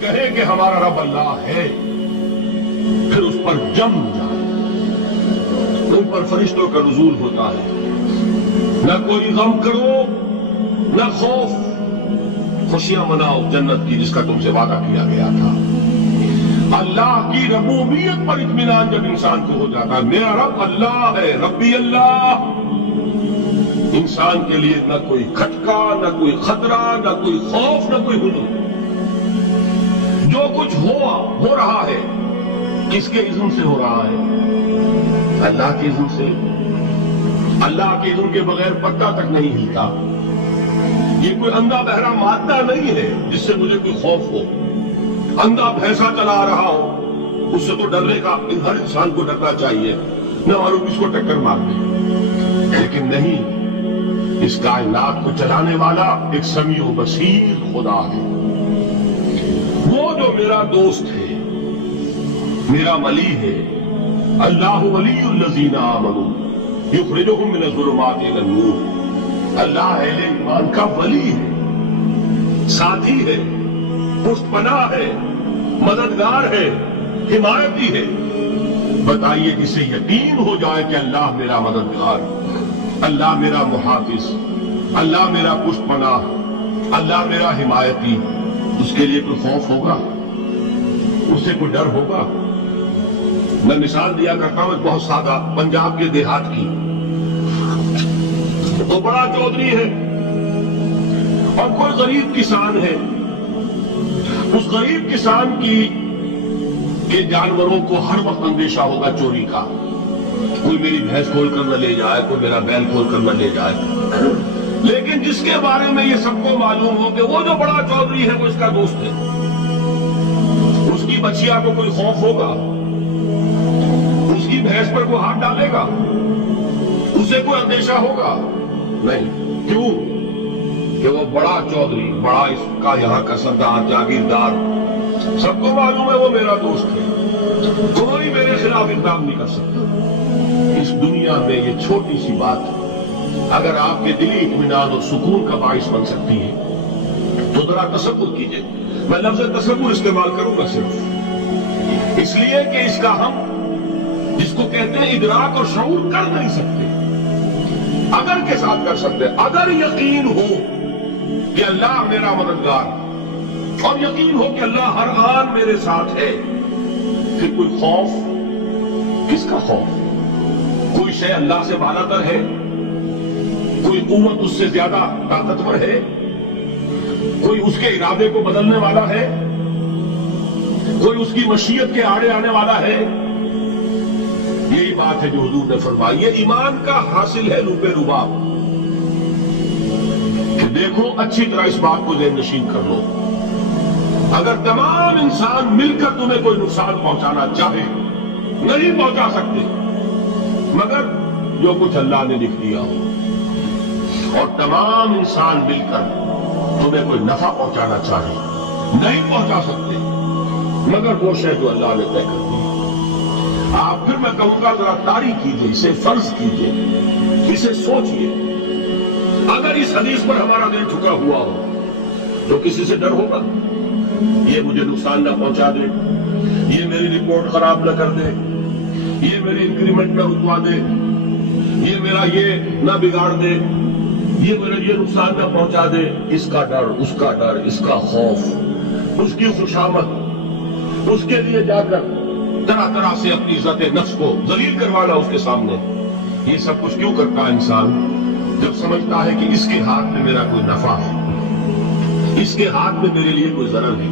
کہے کہ ہمارا رب اللہ ہے، پھر اس پر جم جائے، ان پر فرشتوں کا نزول ہوتا ہے، نہ کوئی غم کرو نہ خوف، خوشیاں مناؤ جنت کی جس کا تم سے وعدہ کیا گیا تھا۔ اللہ کی ربوبیت پر اطمینان جب انسان کو ہو جاتا ہے، میرا رب اللہ ہے، ربی اللہ، انسان کے لیے نہ کوئی کھٹکا، نہ کوئی خطرہ، نہ کوئی خوف، نہ کوئی حزن۔ جو کچھ ہو رہا ہے کس کے اذن سے ہو رہا ہے؟ اللہ کے اذن سے۔ اللہ کے اذن کے بغیر پتا تک نہیں ہلتا۔ یہ کوئی اندھا بہرا مادہ نہیں ہے جس سے مجھے کوئی خوف ہو۔ اندھا بھینسا چلا رہا ہو اس سے تو ڈرنے کا ہر انسان کو ڈرنا چاہیے، نہ معلوم کس کو ٹکر مار دے، لیکن نہیں، اس کائنات کو چلانے والا ایک سمیع و بصیر خدا ہے۔ وہ جو میرا دوست ہے، میرا ولی ہے، اللہ ولی الذین آمنوا یخرجہم من الظلمات الی النور، اللہ اہل ایمان کا ولی ہے، ساتھی ہے، پشت پناہ ہے، مددگار ہے، حمایتی ہے۔ بتائیے جسے یقین ہو جائے کہ اللہ میرا مددگار، اللہ میرا محافظ، اللہ میرا پشت پناہ، اللہ میرا حمایتی، اس کے لیے کوئی خوف ہوگا؟ اس سے کوئی ڈر ہوگا؟ میں مثال دیا کرتا ہوں ایک بہت سادہ پنجاب کے دیہات کی۔ تو بڑا چودھری ہے اور کوئی غریب کسان ہے، اس غریب کسان کے جانوروں کو ہر وقت اندیشہ ہوگا چوری کا، کوئی میری بھینس کھول کر نہ لے جائے، کوئی میرا بیل کھول کر نہ لے جائے۔ لیکن جس کے بارے میں یہ سب کو معلوم ہو کہ وہ جو بڑا چودھری ہے وہ اس کا دوست ہے، اس کی بچیا کو کوئی خوف ہوگا؟ اس کی بھینس پر کوئی ہاتھ ڈالے گا؟ اسے کوئی اندیشہ ہوگا؟ نہیں۔ کیوں؟ کہ وہ بڑا چودھری، بڑا اس کا یہاں کا سردار، جاگیردار، سب کو معلوم ہے وہ میرا دوست ہے، کوئی میرے خلاف اقدام نہیں کر سکتا۔ اس دنیا میں یہ چھوٹی سی بات اگر آپ کے دلی اطمینان اور سکون کا باعث بن سکتی ہے تو ذرا تصور کیجئے۔ میں لفظ تصور استعمال کروں گا صرف اس لیے کہ اس کا ہم جس کو کہتے ہیں ادراک اور شعور کر نہیں سکتے، اگر کے ساتھ کر سکتے۔ اگر یقین ہو کہ اللہ میرا مددگار اور یقین ہو کہ اللہ ہر آن میرے ساتھ ہے، پھر کوئی خوف؟ کس کا خوف؟ کوئی شے اللہ سے بالا تر ہے؟ کوئی قوت اس سے زیادہ طاقتور ہے؟ کوئی اس کے ارادے کو بدلنے والا ہے؟ کوئی اس کی مشیت کے آڑے آنے والا ہے؟ یہی بات ہے جو حضور نے فرمائی۔ یہ ایمان کا حاصل ہے لوپ رباب۔ دیکھو اچھی طرح اس بات کو ذہن نشین کر لو، اگر تمام انسان مل کر تمہیں کوئی نقصان پہنچانا چاہے نہیں پہنچا سکتے، مگر جو کچھ اللہ نے لکھ دیا ہو، اور تمام انسان مل کر تمہیں کوئی نفع پہنچانا چاہے نہیں پہنچا سکتے، مگر وہ شے جو اللہ نے طے کر دی۔ آپ پھر میں کہوں گا ذرا طاری کیجئے، اسے فرض کیجئے، اسے سوچئے، اگر اس حدیث پر ہمارا دل جھکا ہوا ہو تو کسی سے ڈر ہوگا؟ یہ مجھے نقصان نہ پہنچا دے، یہ میری رپورٹ خراب نہ کر دے، یہ میری انکریمنٹ نہ رکوا دے، یہ میرا یہ نہ بگاڑ دے، یہ میرا یہ نقصان نہ پہنچا دے۔ اس کا ڈر، اس کا ڈر، اس کا خوف، اس کی خوشامد، اس کے لیے جا کر طرح طرح سے اپنی عزت نفس کو ذلیل کروانا اس کے سامنے، یہ سب کچھ کیوں کرتا ہے انسان؟ جب سمجھتا ہے کہ اس کے ہاتھ میں میرا کوئی نفع ہے، اس کے ہاتھ میں میرے لیے کوئی ضرر ہے،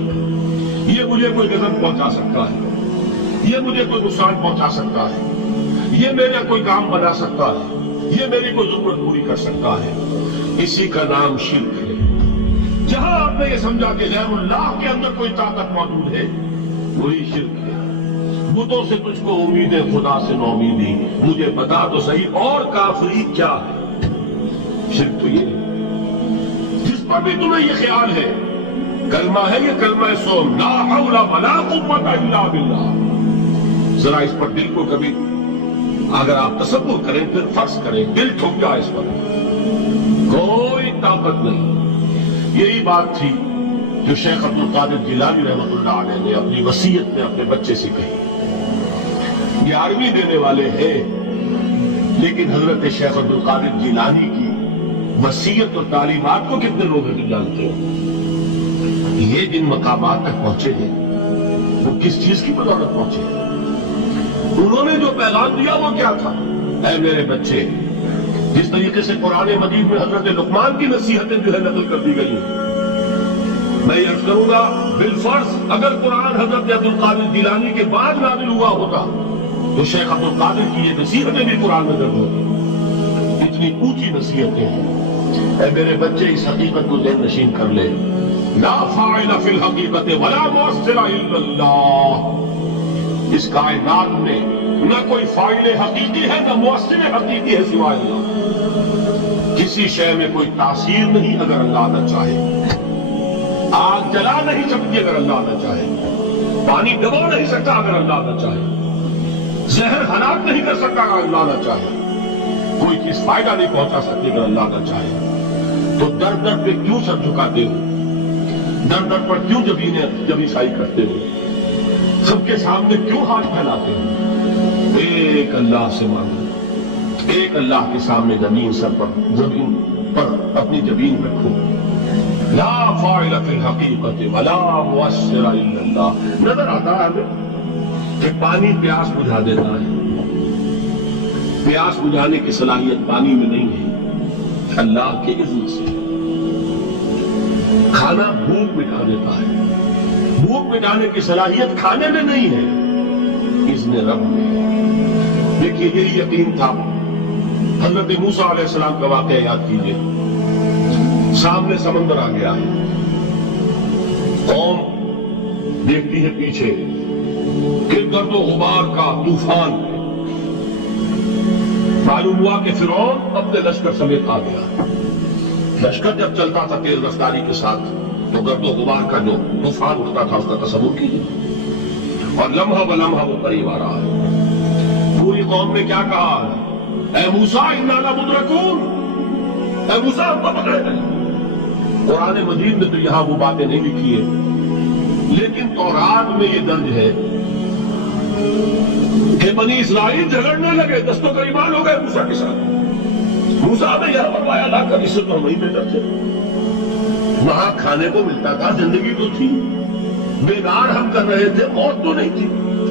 یہ مجھے کوئی غضب پہنچا سکتا ہے، یہ مجھے کوئی نقصان پہنچا سکتا ہے، یہ میرا کوئی کام بنا سکتا ہے، یہ میری کوئی ضرورت پوری کر سکتا ہے، اسی کا نام شرک ہے۔ جہاں آپ نے یہ سمجھا کہ غیر اللہ کے اندر کوئی طاقت موجود ہے، وہی شرک ہے۔ بتوں سے تجھ کو امید ہے، خدا سے نومیدی، مجھے بتا تو صحیح اور کافری کیا ہے؟ شرک تو یہ ہے۔ جس پر بھی تمہیں یہ خیال ہے، کلمہ ہے یہ کلمہ سوم، لا حول ولا قوت الا باللہ، ذرا اس پر دل کو کبھی اگر آپ تصور کریں، پھر فرض کریں، دل ٹھک جائے اس پر، کوئی طاقت نہیں۔ یہی بات تھی جو شیخ عبد القادر جیلانی رحمۃ اللہ علیہ نے اپنی وصیت میں اپنے بچے سے کہی. 11ویں دینے والے ہیں لیکن حضرت شیخ عبد القادر جیلانی کی وصیت اور تعلیمات کو کتنے لوگ جانتے ہو؟ یہ جن مقامات تک پہنچے ہیں وہ کس چیز کی بدولت پہنچے ہیں؟ انہوں نے جو پیغام دیا وہ کیا تھا؟ اے میرے بچے، جس طریقے سے قرآن مجید میں حضرت لقمان کی نصیحتیں جو ہے نقل کر دی گئی ہیں، میں یہ عرض کروں گا بالفرض اگر قرآن حضرت عبد القادر جیلانی کے بعد نازل ہوا ہوتا تو شیخ عبد القادر کی یہ نصیحتیں بھی قرآن میں درج ہوتی. اتنی اونچی نصیحتیں ہیں. اے میرے بچے، اس حقیقت کو ذہن نشین کر لے، لا فاعل فی الحقیقت ولا مؤثر الا اللہ. اس کائنات میں نہ کوئی فاعل حقیقی ہے نہ مؤثر حقیقی ہے سوائے اللہ. کسی شے میں کوئی تاثیر نہیں اگر اللہ نہ چاہے. آگ جلا نہیں سکتی اگر اللہ نہ چاہے. پانی ڈبو نہیں سکتا اگر اللہ نہ چاہے. زہر ہلاک نہیں کر سکتا اگر اللہ نہ چاہے. کوئی چیز فائدہ نہیں پہنچا سکتی اگر اللہ نہ چاہے. تو در در پہ کیوں سر جھکاتے ہو؟ در در پر کیوں جبیں سائی کرتے ہو؟ سب کے سامنے کیوں ہاتھ پھیلاتے ہو؟ ایک اللہ سے مانگو. ایک اللہ کے سامنے زمین پر اپنی جبین رکھو. لا فاعل فی الحقیقت ولا مؤثر الا اللہ. نظر آتا ہے ہمیں کہ پانی پیاس بجھا دیتا ہے. پیاس بجھانے کی صلاحیت پانی میں نہیں ہے، اللہ کے اذن سے. کھانا بھوک مٹا دیتا ہے، بھوک مٹانے کی صلاحیت کھانے میں نہیں ہے، اذن رب میں. دیکھیے یہی یقین تھا. حضرت موسیٰ علیہ السلام کا واقعہ یاد کیجیے. سامنے سمندر آ گیا ہے، قوم دیکھتی ہے پیچھے کہ گرد و غبار کا طوفان. معلوم ہوا کہ فرعون اپنے لشکر سمیت آ گیا. لشکر جب چلتا تھا تیز رفتاری کے ساتھ تو گرد و غبار کا جو طوفان اٹھتا تھا اس کا تصور کیجیے. اور لمحہ بلمحہ وہ قریب آ رہا ہے. پوری قوم نے کیا کہا؟ اے موسیٰ انا لمدرکون، اے موسیٰ ہم تو پکڑے گئے. قرآن مجید میں تو یہاں وہ باتیں نہیں لکھی ہے لیکن تورات میں یہ درج ہے کہ بنی اسرائیل جھگڑنے لگے، دستوں کا ایمان ہو گئے موسیٰ کے ساتھ. موسیٰ نے یہ فرمایا لا کر اس سے تو وہیں بہتر تھے. وہاں کھانے کو ملتا تھا، زندگی تو تھی، بیدار ہم کر رہے تھے، موت تو نہیں تھی.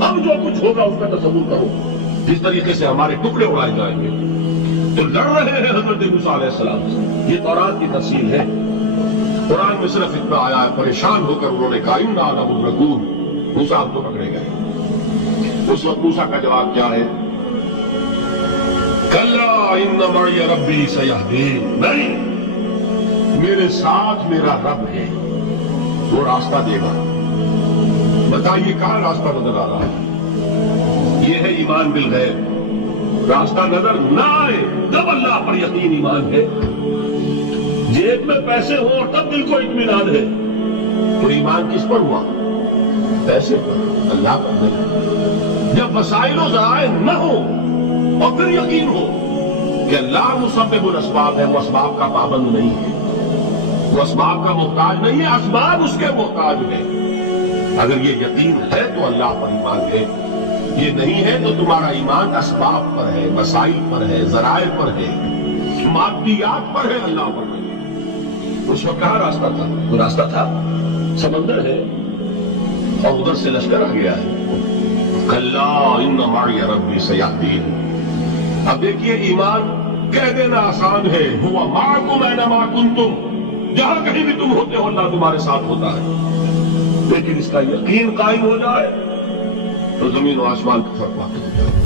اب جو کچھ ہوگا اس کا تصور کرو. جس طریقے سے ہمارے ٹکڑے اڑائے جائیں گے تو لڑ رہے ہیں حضرت موسیٰ علیہ السلام سے. یہ تورات کی تفصیل ہے. قرآن میں صرف اتنا آیا ہے، پریشان ہو کر انہوں نے کہا انا لمدرکون، موسیٰ ہم تو پکڑے گئے. اس وقت موسیٰ کا جواب کیا ہے؟ کلا ان معی ربی سیہدین. نہیں، میرے ساتھ میرا رب ہے، وہ راستہ دے گا. بتائیے کہاں راستہ نظر آ رہا ہے؟ یہ ہے ایمان بالغیب. راستہ نظر نہ آئے تب اللہ پر یقین ایمان ہے. جیب میں پیسے ہوں اور تب دل کو اطمینان ہے تو ایمان کس پر ہوا؟ پیسے پر، اللہ پر نہیں. جب وسائل و ذرائع نہ ہو اور پھر یقین ہو کہ اللہ مسبب الاسباب ہے، وہ اسباب کا پابند نہیں ہے، وہ اسباب کا محتاج نہیں ہے، اسباب اس کے محتاج ہے. اگر یہ یقین ہے تو اللہ پر ایمان ہے. یہ نہیں ہے تو تمہارا ایمان اسباب پر ہے، وسائل پر ہے، ذرائع پر ہے، مادیات پر ہے، اللہ پر نہیں. اس وقت کہاں راستہ تھا؟ وہ راستہ تھا سمندر ہے اور ادھر سے لشکر آ گیا ہے. کلا ان معی ربی سیہدین. اب دیکھیے ایمان کہہ دینا آسان ہے، ہوا معکم اینما کنتم، جہاں کہیں بھی تم ہوتے ہو اللہ تمہارے ساتھ ہوتا ہے. لیکن اس کا یقین قائم ہو جائے تو زمین و آسمان کا فرق واقع ہو جائے.